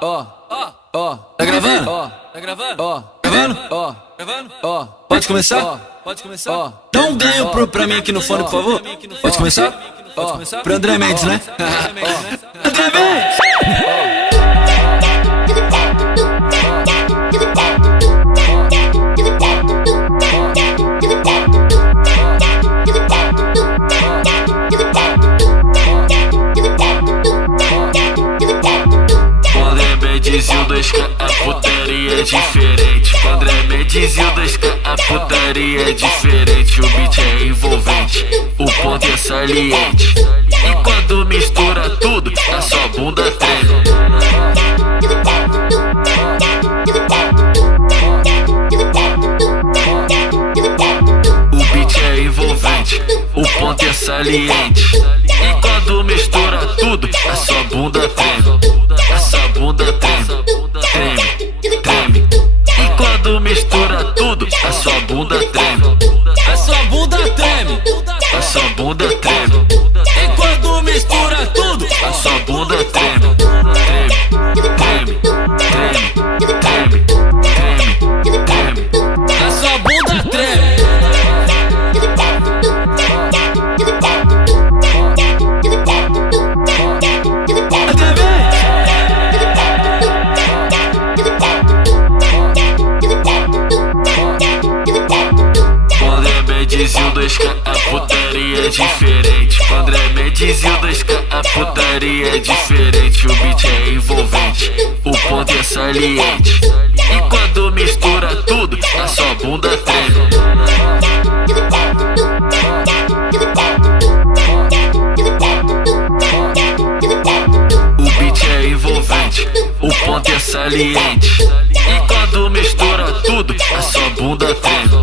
Tá gravando? Tá gravando? Gravando? Gravando? Pode começar? Pode começar? Dá um ganho pra mim aqui no fone, por favor. Pode começar? Pro André Mendes, né? André Mendes! Mendes e o 2K, a putaria é diferente. André Mendes e o 2K, a putaria é diferente. O beat é envolvente, o ponto é saliente. E quando mistura tudo, a sua bunda treme. O beat é envolvente, o ponto é saliente. E quando mistura tudo, a sua bunda treme. Essa bunda treme, treme, treme. E quando mistura tudo, a sua bunda treme. A sua bunda treme. A sua bunda treme. E quando mistura tudo, a sua bunda treme. Treme, treme, treme, treme, treme, treme. a sua bunda treme. Mendes e o 2K, a putaria é diferente. André Mendes e o 2K, a putaria é diferente. O beat é envolvente, o ponto é saliente. E quando mistura tudo, a sua bunda treme. O beat é envolvente, o ponto é saliente. E quando mistura tudo, a sua bunda treme.